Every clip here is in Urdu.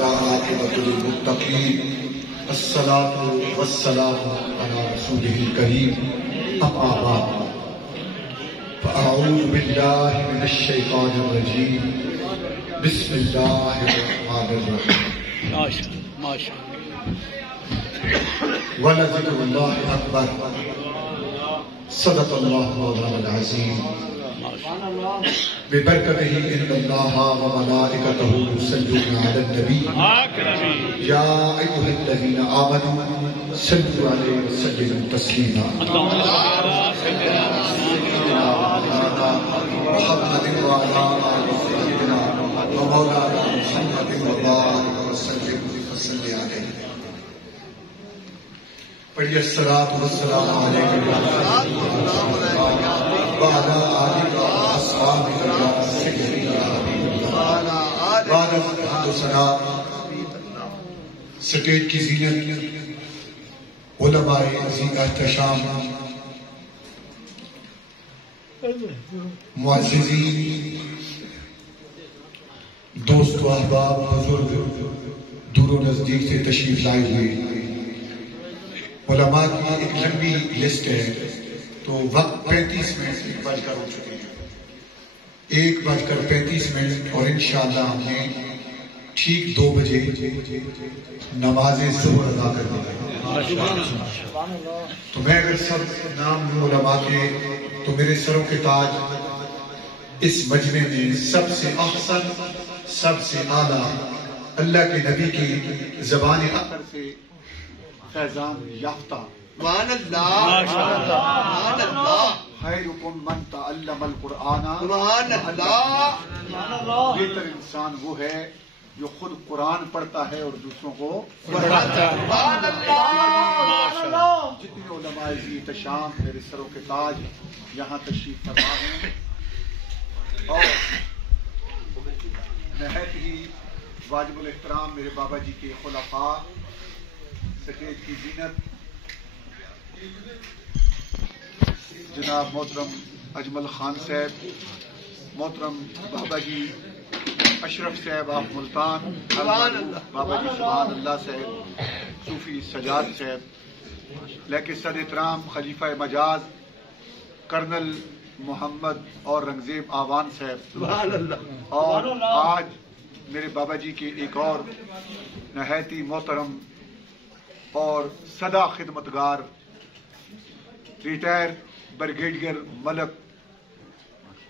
عاقبۃ للمتقین الصلاۃ والسلام علی رسولہ الکریم اما بعد فاعوذ باللہ من الشیطان الرجیم بسم اللہ الرحمن الرحیم ولذکر اللہ اکبر صدق اللہ مولانا العظیم ببرکتہ ان اللہ وملائکتہ یصلون علی النبی یا ایھا الذین آمنوا صلوا علیہ وسلموا تسلیما محمد وعلی آل سیدنا ومولانا محمد وبارک وسلم وصلی علیہ. پڑھیے الصلاۃ والسلام علیکم وعلی آلک واصحابک یا سیدی یا حبیب اللہ. بعد حمد و ثنا سٹیج کی زینت علماء عظیم احتشام معززین دوست و احباب بزرگ دور و نزدیک سے تشریف لائے ہوئے علماء کی ایک لمبی لسٹ ہے تو وقت 35 منٹ بج کر ہو چکے ہیں 1:35 اور انشاءاللہ ہم نے ٹھیک 2 بجے نماز ظہر ادا کر دی. تو میں اگر سب نام لوں علماء کے تو میرے سروں کے تاج اس مجمع میں سب سے احسن سب سے اعلیٰ اللہ کے نبی کی زبان اطہر سے فیضان یافتہ سبحان اللہ سبحان اللہ خیرکم من تعلم القرآن سبحان اللہ. بہتر انسان وہ ہے جو خود قرآن پڑھتا ہے اور دوسروں کو پڑھاتا ہے. سبحان اللہ. جتنے علماء ذی احتشام میرے سروں کے تاج یہاں تشریف فرما ہیں اور نہایت ہی واجب الاحترام میرے بابا جی کے خلفاء سٹیج کی زینت جناب محترم اجمل خان صاحب, محترم بابا جی اشرف صاحب آف ملتان, بابا جی سبحان اللہ صاحب, صوفی سجاد صاحب, لیکن صد احترام خلیفہ مجاز کرنل محمد اور رنگزیب آوان صاحب, اور آج میرے بابا جی کے ایک اور نہایت ہی محترم اور سدا خدمتگار ریٹائر بریگیڈیئر ملک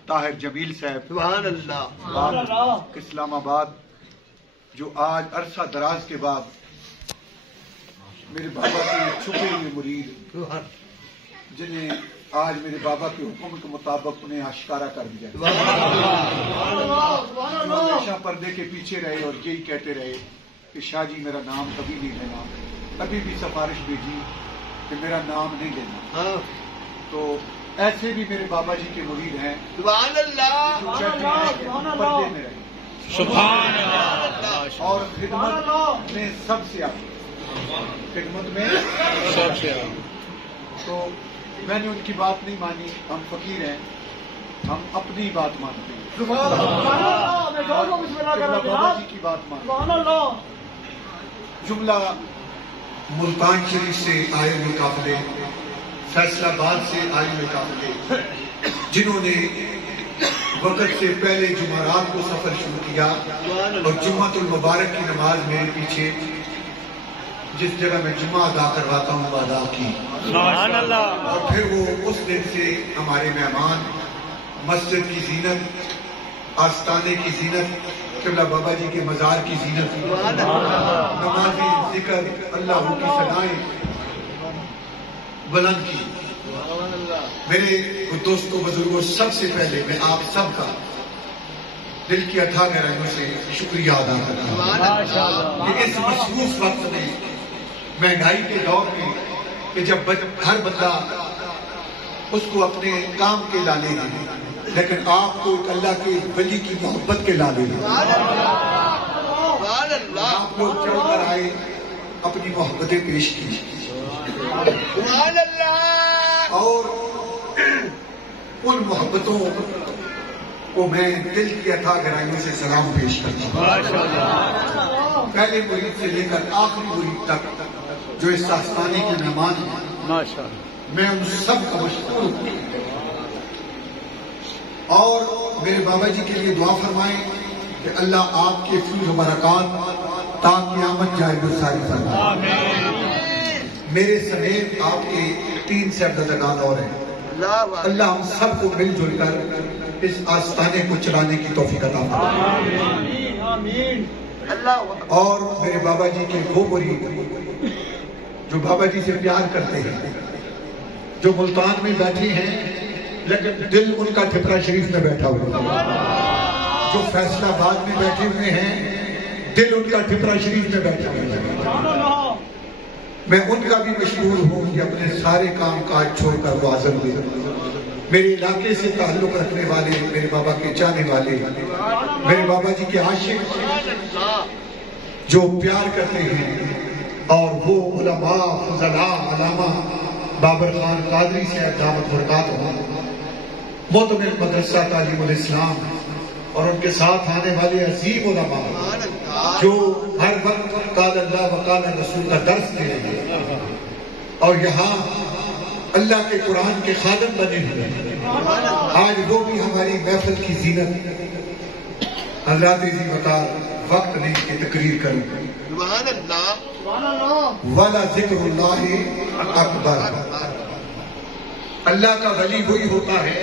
طاہر جمیل صاحب سبحان اللہ اسلام آباد, جو آج عرصہ دراز کے بعد میرے بابا کے چھپے ہوئے مرید جنہیں آج میرے بابا کے حکم کے مطابق انہیں آشکارا کر دیا, ہمیشہ پردے کے پیچھے رہے اور یہی کہتے رہے کہ شاہ جی میرا نام کبھی نہیں لینا, کبھی بھی سفارش بھیجی کہ میرا نام نہیں لینا. تو ایسے بھی میرے بابا جی کے مرید ہیں سبحان اللہ پردے میں رہے سبحان اللہ اور خدمت میں سب سے آگے, خدمت میں سب سے آگے. تو میں نے ان کی بات نہیں مانی, ہم فقیر ہیں, ہم اپنی بات مانتے ہیں سبحان اللہ, بابا جی کی بات مانتے ہیں. جملہ ملتان شریف سے آئے ہوئے قافلے, فیصل آباد سے آئے ہوئے قافلے, جنہوں نے وقت سے پہلے جمعرات کو سفر شروع کیا اور جمعۃ المبارک کی نماز میں پیچھے جس جگہ میں جمعہ ادا کرواتا ہوں وہ ادا کی, اور پھر وہ اس دن سے ہمارے مہمان, مسجد کی زینت, آستانے کی زینت, قبلہ بابا جی کے مزار کی زینت, نمازی ذکر اللہ کی صدائیں بلند کی. میرے دوستوں بزرگوں, سب سے پہلے میں آپ سب کا دل کی اتھاہ گہرائیوں سے شکریہ ادا کرتا ہوں کہ اس مصروف وقت میں, مہنگائی کے دور میں, کہ جب ہر بندہ اس کو اپنے کام کے لالے ہیں, لیکن آپ کو ایک اللہ کے ولی کی محبت کے لالے ہیں. آپ لوگ چڑھ کر آئے, اپنی محبتیں پیش کی, اور ان محبتوں کو میں دل کی اتھاہ گہرائیوں سے سلام پیش کرتا ہوں. پہلے مرید سے لے کر آخری مرید تک جو اس آستانے کے مہمان ہیں، ماشاءاللہ میں ان سب کا مشکور ہوں. اور میرے بابا جی کے لیے دعا فرمائیں کہ اللہ آپ کے فیض و برکات تا قیامت جائے گساری فرمائے. میرے سمیت آپ کے 3 صاحبزادگان اور ہیں. اللہ ہم سب کو مل جل کر اس آستانے کو چلانے کی توفیق عطا فرمائے. اور میرے بابا جی کے وہ مرید جو بابا جی سے پیار کرتے ہیں، جو ملتان میں بیٹھے ہیں لیکن دل ان کا ٹھپرا شریف میں بیٹھا ہوا ہے، جو فیصلہ آباد میں بیٹھے ہوئے ہیں دل ان کا ٹھپرا شریف میں بیٹھا ہوا ہے. میں ان کا بھی مشکور ہوں کہ اپنے سارے کام کاج چھوڑ کر وہ حاضر ہوئے. میرے علاقے سے تعلق رکھنے والے، میرے بابا کے چاہنے والے، میرے بابا جی کے عاشق جو پیار کرتے ہیں، اور وہ علماء فضلاء علامہ بابر خان قادری سے دعوت برکاتہ، معتمد مدرسہ تعلیم الاسلام، اور ان کے ساتھ آنے والے عظیم علماء جو ہر وقت قال اللہ وقال رسول کا درس دے رہے ہیں اور یہاں اللہ کے قرآن کے خادم بنے ہوئے ہیں. آج وہ بھی ہماری محفل کی زینت. حضرات عزیز وقار وقت نہیں کہ تقریر کروں. وَلَا ذِكْرُ اللَّهِ اکبر. اللہ کا ولی وہی ہوتا ہے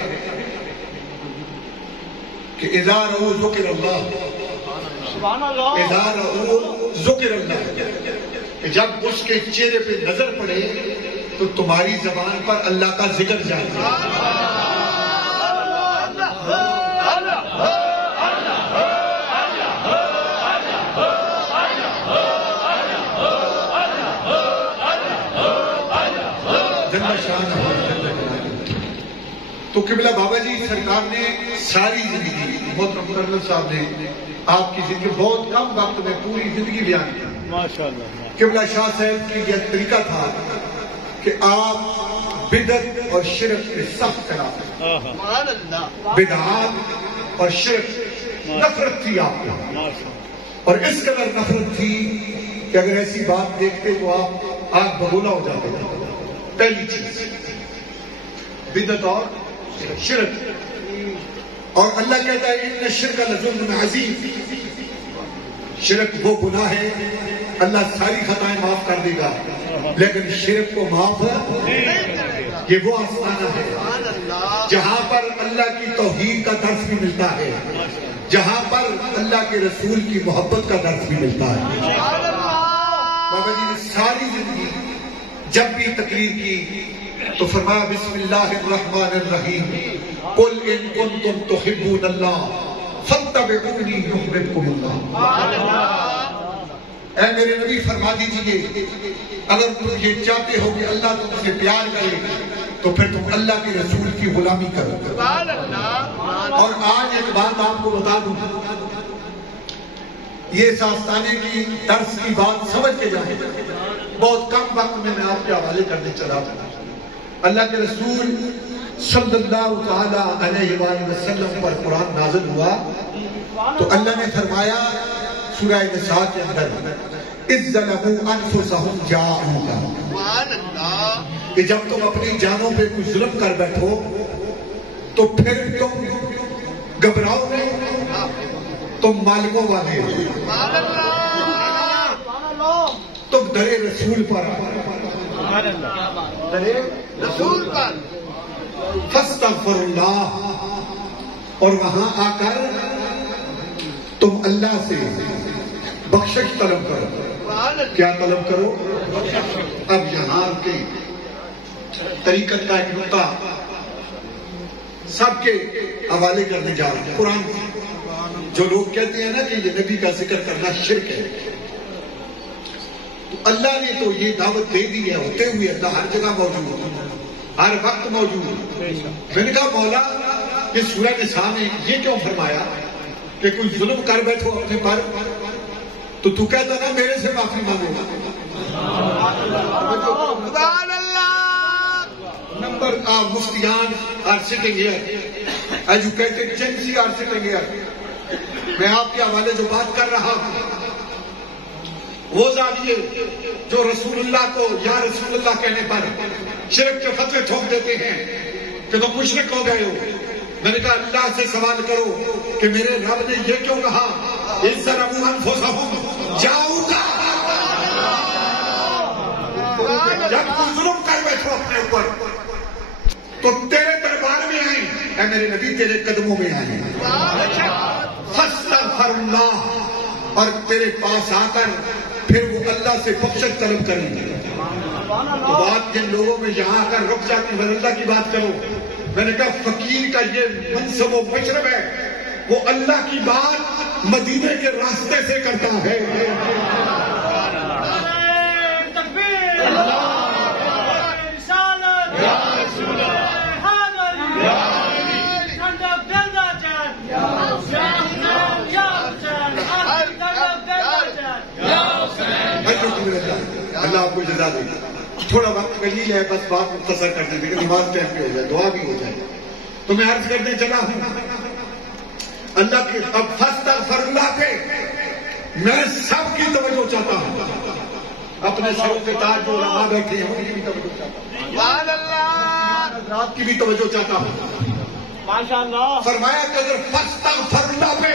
کہ اذا رأوا ذکر اللہ، اذا رأوا ذکر اللہ، کہ جب اس کے چہرے پہ نظر پڑے تو تمہاری زبان پر اللہ کا ذکر جائے. تو قبلہ بابا جی سرکار نے ساری زندگی، محترم کرنل صاحب نے آپ کی زندگی بہت کم وقت میں پوری زندگی بیان کی. ماشاءاللہ قبلہ شاہ صاحب کی یہ طریقہ تھا کہ آپ بدعت اور شرک کے سخت خلاف ہیں. بدعات اور شرک نفرت تھی آپ کو، اور اس قدر نفرت تھی کہ اگر ایسی بات دیکھتے تو آپ آگ بگولا ہو جاتے تھے. پہلی چیز بدعت اور شرک. اور اللہ کہتا ہے ان الشرک لظلم عظیم. شرک وہ گناہ ہے، اللہ ساری خطائیں معاف کر دے گا لیکن شرک کو معاف یہ وہ آستانہ ہے جہاں پر اللہ کی توحید کا درس بھی ملتا ہے، جہاں پر اللہ کے رسول کی محبت کا درس بھی ملتا ہے. بابا جی نے ساری زندگی جب بھی تقریر کی تو فرمایا بسم اللہ الرحمن الرحیم قل ان کنتم تحبون اللہ فاتبعونی یحببکم اللہ. اے میرے نبی فرما دیجئے اگر تم یہ چاہتے ہو کہ اللہ تم سے پیار کرے تو پھر تم اللہ کے رسول کی غلامی کرو. اور آج ایک بات آپ کو بتا دوں، یہ اس آستانے کی درس کی بات سمجھ کے جائیں. بہت کم وقت میں آپ کے حوالے کرنے چلا تھا. اللہ کے رسول صلی اللہ تعالی علیہ وآلہ وسلم پر قرآن نازل ہوا تو اللہ نے فرمایا سورہ نساء کے اندر اذ ظلموا انفسہم جاءوک، کہ جب تم اپنی جانوں پہ کچھ ظلم کر بیٹھو تو پھر تم گھبراؤ نہیں، تم مالکوں والے تم درے رسول پر درے رسول پر فاستغفر اللہ، اور وہاں آ کر تم اللہ سے بخشش طلب کرو. کیا طلب کرو؟ اب یہاں کے طریقت کا ایک نقطہ سب کے حوالے کرنے جا رہے ہیں. قرآن جو لوگ کہتے ہیں نا کہ یہ نبی کا ذکر کرنا شرک ہے، تو اللہ نے تو یہ دعوت دے دی ہے، ہوتے ہوئے اللہ ہر جگہ موجود ہے، ہر وقت موجود ہے. میں نے کہا مولا یہ سورہ نساء میں یہ کیوں فرمایا کہ کوئی ظلم کر بیٹھو اپنے پر تو تو کہتا نا میرے سے معافی مانگو. Number of muftiyan are sitting here, educated gents are sitting here. میں آپ کے حوالے جو بات کر رہا ہوں وہ زاویے جو رسول اللہ کو یا رسول اللہ کہنے پر شرک کے فتوے ٹھوک دیتے ہیں کہ تم مشرک ہو گئے ہو. میں نے کہا اللہ سے سوال کرو کہ میرے رب نے یہ کیوں کہا اِذْظَلَمُوا أَنفُسَهُمْ جَاءُوكَ. جب تم ظلم کر بیٹھو اپنے اوپر تو تیرے دربار میں آئیں, اے میرے نبی تیرے قدموں میں آئیں, فاستغفر اللہ, اور تیرے پاس آ کر پھر وہ اللہ سے بخشش طلب کریں گے. تو بات جن لوگوں میں یہاں آ کر رک جاتے ہیں اللہ کی بات کرو. میں نے کہا فقیر کا یہ منصب و مشرب ہے, وہ اللہ کی بات مدینے کے راستے سے کرتا ہے. اللہ آپ کو جزا دے. تھوڑا وقت قلیل ہے, بس بات مختصر کر دیں کہ نماز ٹائم پہ ہو جائے, دعا بھی ہو جائے. تو میں عرض کرنے چلا ہوں اللہ کی اب فاستغفر اللہ پہ میں سب کی توجہ چاہتا ہوں. اپنے سروں کے تاج جو علماء بیٹھے ہیں ان کی بھی توجہ چاہتا ہوں, رات کی بھی توجہ چاہتا ہوں. ماشاءاللہ فرمایا کہ اگر فاستغفر اللہ پہ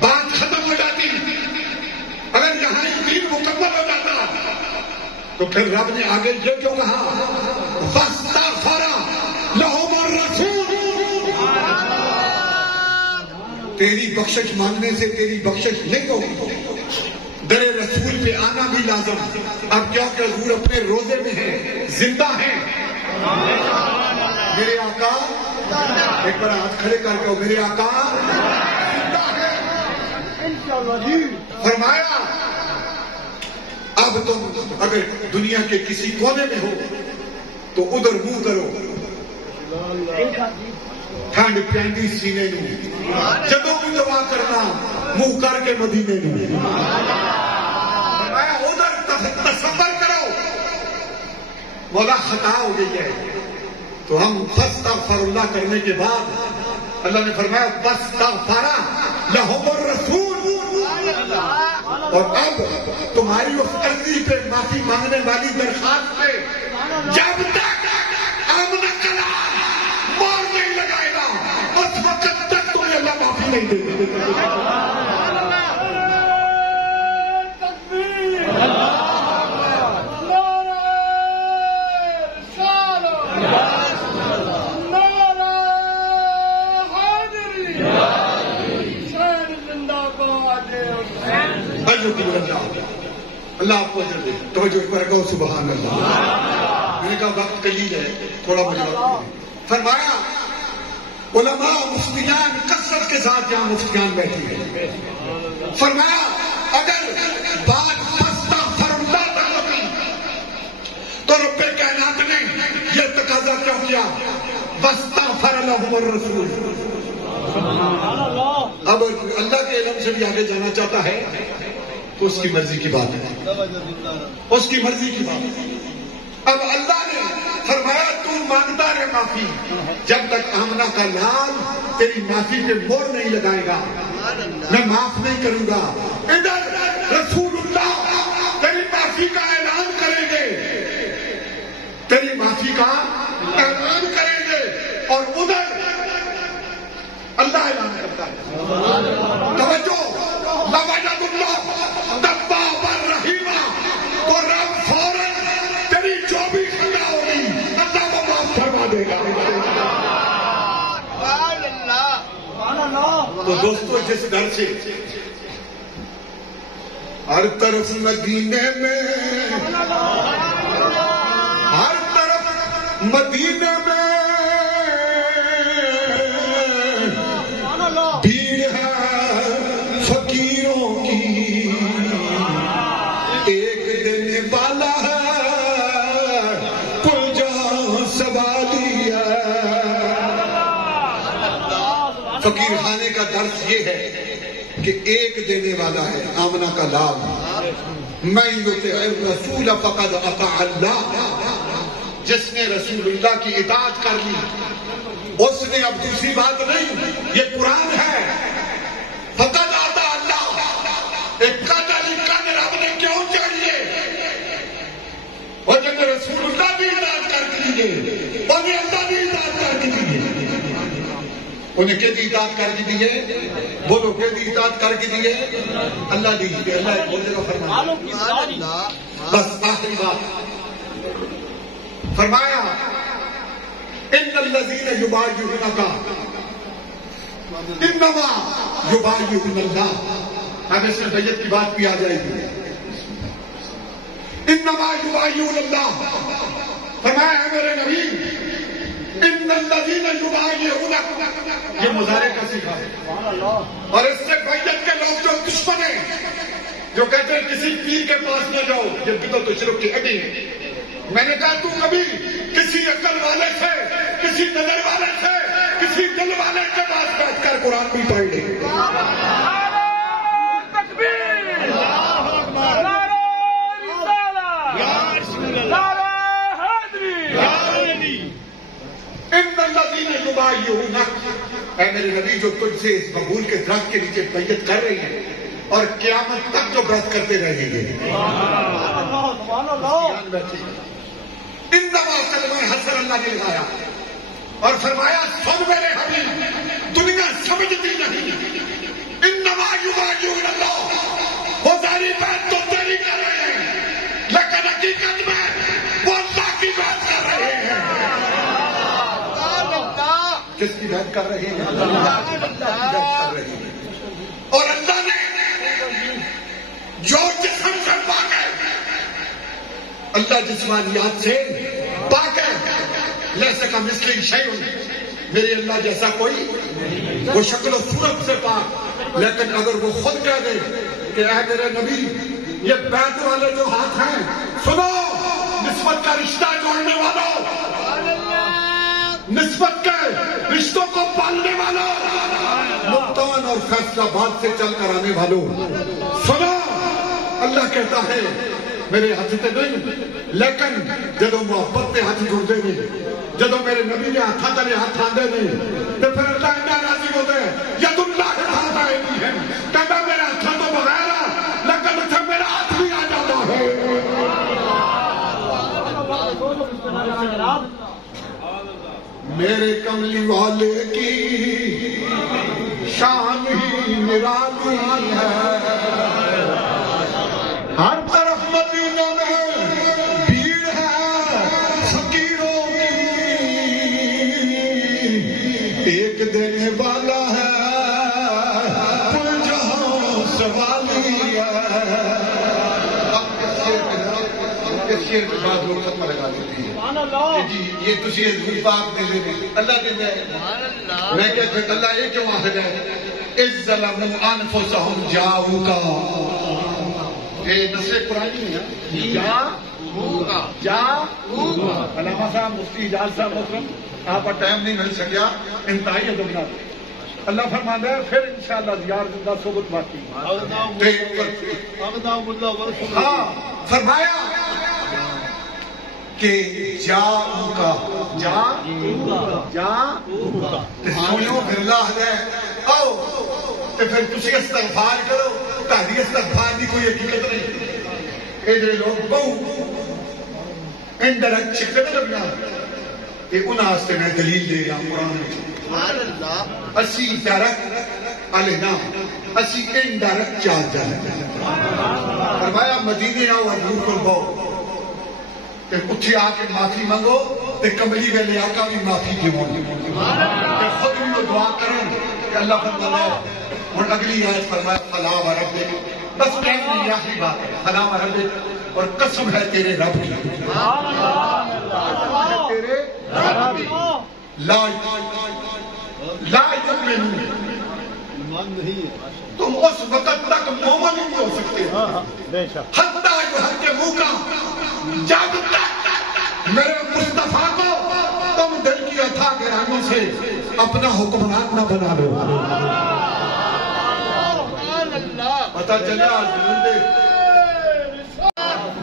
بات ختم ہو جاتی, اگر یہاں دین مکمل ہو جاتا, تو پھر رب نے آگے یہ کیوں کہا فاستغفر لہم الرسول. تیری بخشش مانگنے سے تیری بخشش نہیں ہوگی, در رسول پہ آنا بھی لازم. اب کیا کہ حضور اپنے روزے میں ہے, زندہ ہے. میرے آقا, ایک بار ہاتھ کھڑے کر کے میرے آقا زندہ ہے. فرمایا اب تم اگر دنیا کے کسی کونے میں ہو تو ادھر منہ کرو, ٹھنڈ پیندی سینے میں, جدوں بھی دعا کرنا منہ کر کے مدینے میں. فرمایا ادھر تصور کرو. مولا خطا ہو گئی ہے, تو ہم فاستغفر اللہ کرنے کے بعد اللہ نے فرمایا فاستغفر لہم الرسول. اور اب تمہاری اس عرضی پہ معافی مانگنے والی درخواست پہ جب تک آمنہ کلام مور نہیں لگائے گا اس وقت تک تمہیں اللہ معافی نہیں دے گا. اللہ آپ کو اجر دے. توجہ پر کہو سبحان اللہ. میں نے کہا وقت قلیل ہے, تھوڑا مجھے وقت. فرمایا علماء مفتیان کثرت کے ساتھ جہاں مفتیان بیٹھی ہیں, فرمایا اگر بات فاستغفر اللہ تک ہوتی تو رب کائنات نے یہ تقاضا کیوں کیا واستغفر لہم الرسول. اب اللہ کے علم سے بھی آگے جانا چاہتا ہے تو اس کی مرضی کی بات ہے, اس کی مرضی کی بات ہے. اب اللہ نے فرمایا تو مانگتا رہے معافی, جب تک آمنہ کا لال تیری معافی پہ مور نہیں لگائے گا میں معاف نہیں کروں گا. ادھر رسول اللہ تیری معافی کا اعلان کریں گے, تیری معافی کا اعلان کریں گے, اور ادھر اللہ اعلان کرتا ہے. توجہ, لوجد اللہ توابا رحیما, تو رب فوراً تیری جو بھی خطا ہوگی اللہ کو معاف فرما دے گا. تو دوستو جس گھر سے ہر طرف مدینے میں, ہر طرف مدینے میں بھیڑ ہے فقیروں کی, ایک دینے والا ہے کل جہاں سواری ہے. فقیر خانے کا درس یہ ہے کہ ایک دینے والا ہے آمنہ کا لال. میں یطع الرسول فقد اطاع اللہ, جس نے رسول اللہ کی اطاعت کر لی اس نے, اب دوسری بات نہیں, یہ قرآن ہے. فقد اطاع اللہ, ایک قدر رب نے انہیں کہ اطاعت کر کے دیے، بولو کہ اطاعت کر کے دیے اللہ دی، اللہ ایک بولے گا فرمایا۔ بس آخری بات فرمایا ان الذین یبایعونک انما یبایعون اللہ۔ اب اس میں بیعت کی بات بھی آ جائے گی۔ انما یبایعون اللہ، فرمایا ہے میرے نبی ان الذین یبایعونک، یہ مضارع کا صیغہ ہے، اور اس سے بیعت کے لوگ جو دشمن ہیں، جو کہتے ہیں کسی پیر کے پاس نہ جاؤ، یہ بدعت و شرک کی ہڈی ہے۔ میں نے کہا تو کبھی کسی عقل والے سے، کسی نظر والے سے، کسی دل والے کے پاس بیٹھ کر قرآن بھی پڑھ لے۔ ان الذین یبایعونک، اے میرے نبی جو تجھ سے اس ببول کے درخت کے نیچے بیعت کر رہی ہیں اور قیامت تک جو بیعت کرتے رہیں گے۔ انما کلمہ حسن اللہ نے لگایا اور فرمایا سن میرے حبیب، دنیا سمجھتی نہیں، انما یبایعون اللہ، وہ ساری بات تو تیری کر رہے ہیں لیکن حقیقت میں وہ اللہ کی بات کر رہے ہیں۔ کس کی بات کر رہے ہیں؟ اللہ کی بات کر رہے ہیں۔ اور اللہ نے جو جسم سے پاک ہے، اللہ جسمانیات سے پاک ہے، لیس کمثلہ شیء، میرے اللہ جیسا کوئی، وہ شکل و صورت سے پاک، لیکن اگر وہ خود کہہ دے کہ اے میرے نبی یہ بیت والے جو ہاتھ ہیں، سنو نسبت کا رشتہ جوڑنے والوں، نسبت کے رشتوں کو پالنے والوں، ملتان اور فیصلہ آباد سے چل کر آنے والوں، سنو اللہ کہتا ہے میرے ہاتھ تے نہیں، لیکن جدو محبت کے ہاتھ جڑتے نہیں، جدو میرے نبی نے ہاتھا تلے ہاتھ آندے نہیں، تو پھر اللہ انہیں راضی ہوتے ہیں ید اللہ کے ہاتھ آئے نہیں ہے، کہتا میرے ہاتھا تو بغیر ہے لیکن اتنے میرا ہاتھ بھی آ جاتا ہے۔ میرے کملی والے کی شان ہی نرالی ہے، ہر طرف مدینہ میں بھیڑ ہے فقیروں کی، ایک دینے والا ہے پل جہاں سوالی ہے۔ اس شیر کے بعد لوگ ختم لگا دیتے ہیں کہ جی یہ تسی حضور پاک دے دے، اللہ دے دے، میں کہتا ہوں اللہ یہ کیوں آخر ہے اِذ ظَلَمُوا أَنفُسَهُمْ جَاءُوكَ، یہ نصر قرآنی ہے، علامہ صاحب مفتی اجاز صاحب محترم، آپ کا ٹائم نہیں مل سکیا، انتہائی ادب نہ دے، اللہ فرماتا ہے پھر انشاءاللہ یار زندہ صحبت باقی۔ ہاں فرمایا کہ جاؤکا، سنو پھر اللہ ہے آؤ تو پھر تسی استغفار کرو، تہدی استغفار کی کوئی حقیقت نہیں۔ یہ جو لوگ بہو انڈائریکٹ چھکتے میں لگنا، یہ ان آستے میں دلیل دے رہا قرآن میں، اسی ڈائریکٹ علینا، اسی انڈائریکٹ چال جائے۔ فرمایا مدینے آؤ حضور کو بہو، کہ اتھی آ کے معافی منگو، تے کملی ویلے آقا بھی معافی کی مونگی، کہ خود بھی وہ دعا کریں کہ اللہ فرماتا ہے۔ اور اگلی آیت فرمایا فلا وربک، بس کہنے آخری بات ہے، فلا وربک، اور قسم ہے تیرے رب کی، تیرے رب کی، لا یؤمنون، تم اس وقت تک مومن نہیں ہو سکتے حتیٰ یحکموک، جب تک میرے مصطفیٰ کو تم دل کی اتھا گرانوں سے اپنا حکمران نہ بنا لو۔ پتہ چلا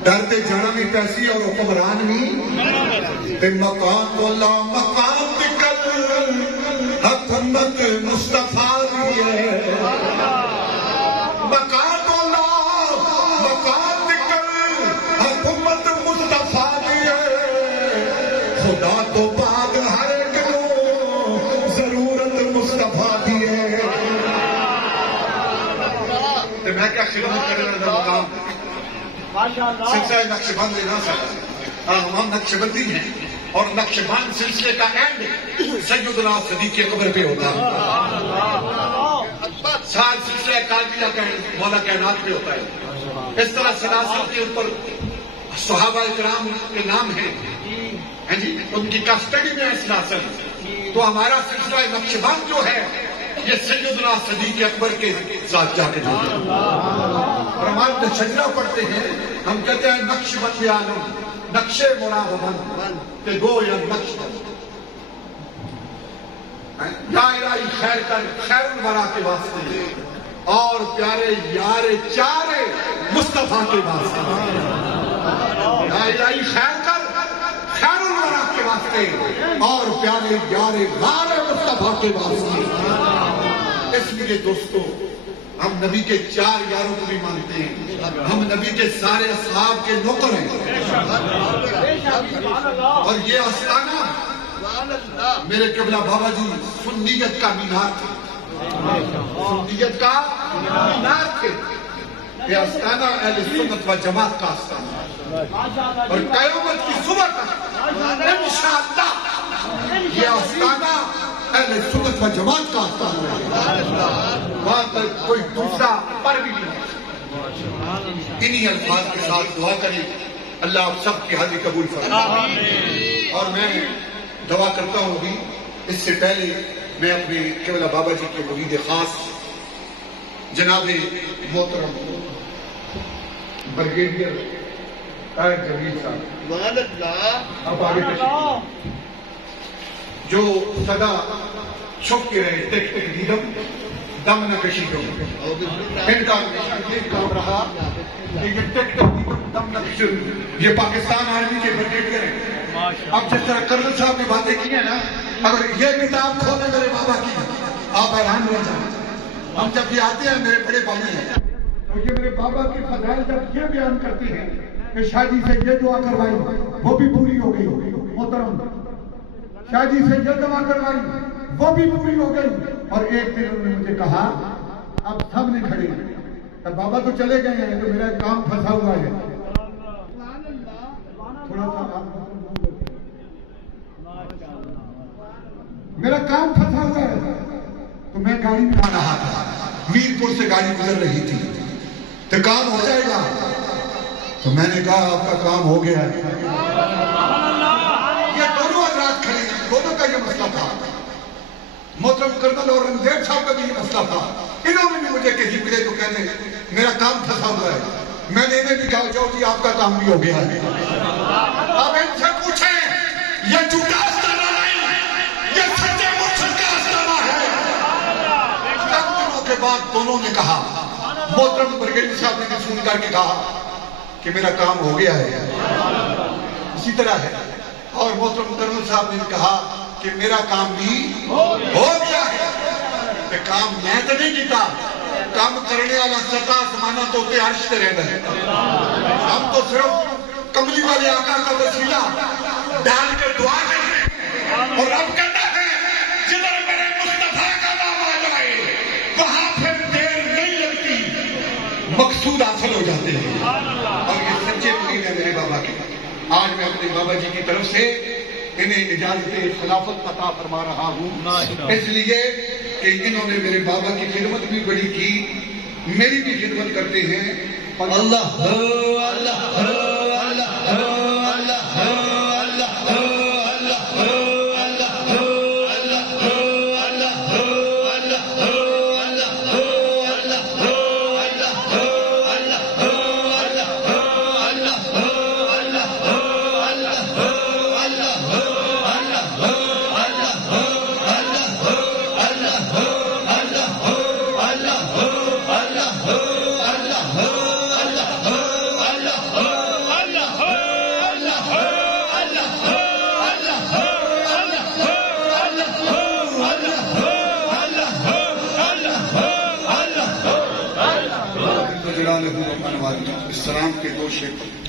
ڈرتے جانا بھی پیسی اور حکمران بھی مقام تو لا مقام بکل حکمت مصطفیٰ ہے، مقام تو لا مقام بکل حکمت مصطفیٰ ہے، خدا تو بعد ہر ایک کو ضرورت مصطفیٰ خدمت کرنے والا مقام سلسلہ نقش بند نہ سکا. ہم نقش بندی ہیں اور نقش بند سلسلے کا اینڈ سیدنا صدیق قبر پہ ہوتا ہے. سال سلسلہ قادریہ کا مولا کائنات پہ ہوتا ہے. اس طرح سلاسل کے اوپر صحابہ کرام کے نام ہیں جی، ان کی کسٹڈی میں ہے سلاسل. تو ہمارا سلسلہ نقش بند جو ہے یہ سیدنا صدیق اکبر کے ساتھ جا کے جڑتا ہے. اور ہمارے شجرہ پڑھتے ہیں، ہم کہتے ہیں نقش بند عالم نقش مراد بند کہ گو یا نقش یا الہی خیر کر خیر الورا کے واسطے اور پیارے یار چارے مصطفیٰ کے واسطے. یا الہی خیر کر خیر الورا کے واسطے اور پیارے یار غار مصطفیٰ کے واسطے. اس لیے دوستو ہم نبی کے 4 یاروں کو بھی مانتے ہیں. ہم نبی کے سارے اصحاب کے نوکر ہیں. اور یہ آستانہ میرے قبلہ بابا جی سنیت کا مینار تھے. سنیت کا مینار تھے. یہ آستانہ اہل سنت و جماعت کا آستانہ اور قیامت کی صبح تک انشاءاللہ یہ آستانہ اہل سنت و جماعت کا آستانہ ہے. وہاں پر کوئی دوسرا پر بھی نہیں. انہی الفاظ کے ساتھ دعا کریں. اللہ آپ سب کی حاضری قبول فرمائے. اور میں دعا کرتا ہوں بھی اس سے پہلے میں اپنے قبلہ بابا جی کے مرید خاص جناب محترم بریگیڈیئر طاہر جمیل صاحب اب آگے تشریف جو سدا چھپ کے رہے ٹک ٹک دیدم دم نہ کشی دو. ان کا یہ کام رہا کہ یہ ٹک ٹک دیدم دم نہ کشی. یہ پاکستان آرمی کے بریگیڈیئر ہیں. اب جس طرح کرنل صاحب نے باتیں کی ہیں نا، اگر یہ کتاب کھولے میرے بابا کی آپ حیران ہو جائیں. ہم جب یہ آتے ہیں میرے بڑے بھائی ہیں تو یہ میرے بابا کی فضائل جب یہ بیان کرتے ہیں کہ شادی سے یہ دعا کروائی وہ بھی پوری ہو گئی. محترم شادی سے یہ دعا کروائی وہ بھی پوری ہو گئی. اور ایک دن انہوں نے مجھے کہا اب سب نے کھڑے ہیں، بابا تو چلے گئے ہیں تو میرا کام پھنسا ہوا ہے. تھوڑا سا میرا کام پھنسا ہوا ہے. تو میں گاڑی میں آ رہا تھا، میرپور سے گاڑی گزر رہی تھی، تو کام ہو جائے گا. تو میں نے کہا آپ کا کام ہو گیا ہے. یہ دونوں حضرات کھڑے ہیں، دونوں کا یہ مسئلہ تھا. محترم کرنل اور رنگزیب صاحب کا بھی یہ مسئلہ تھا. انہوں نے بھی مجھے کہیں ملے تو کہنے میرا کام پھنسا ہوا ہے. میں نے انہیں بھی کہا جاؤ جی آپ کا کام بھی ہو گیا ہے. اب ان سے پوچھیں یہ جھوٹا آستانہ نہیں، یہ سچے مرشد کا آستانہ ہے. چند دنوں کے بعد دونوں نے کہا، محترم بریگیڈیئر صاحب نے فون کر کے کہا کہ میرا کام ہو گیا ہے. اسی طرح ہے. اور محترم کرنل صاحب نے کہا کہ میرا کام بھی ہو گیا ہے. کہ کام میں تو نہیں کیتا، کام کرنے والا ستا سمانا تو تے عرش تے رہنا ہے. ہم تو صرف کملی والے آقا کا وسیلہ ڈال کے دعا کرتے ہیں. اور اب کہتا ہے جدھر میرے مصطفیٰ کا نام آ جائے وہاں پھر دیر نہیں لگتی، مقصود حاصل ہو جاتے ہیں. اور یہ سچے مرید ہے میرے بابا کے. آج میں اپنے بابا جی کی طرف سے انہیں اجازت خلافت عطا فرما رہا ہوں، اس لیے کہ انہوں نے میرے بابا کی خدمت بھی بڑی کی، میری بھی خدمت کرتے ہیں. اللہ السلام کے 2 شیخ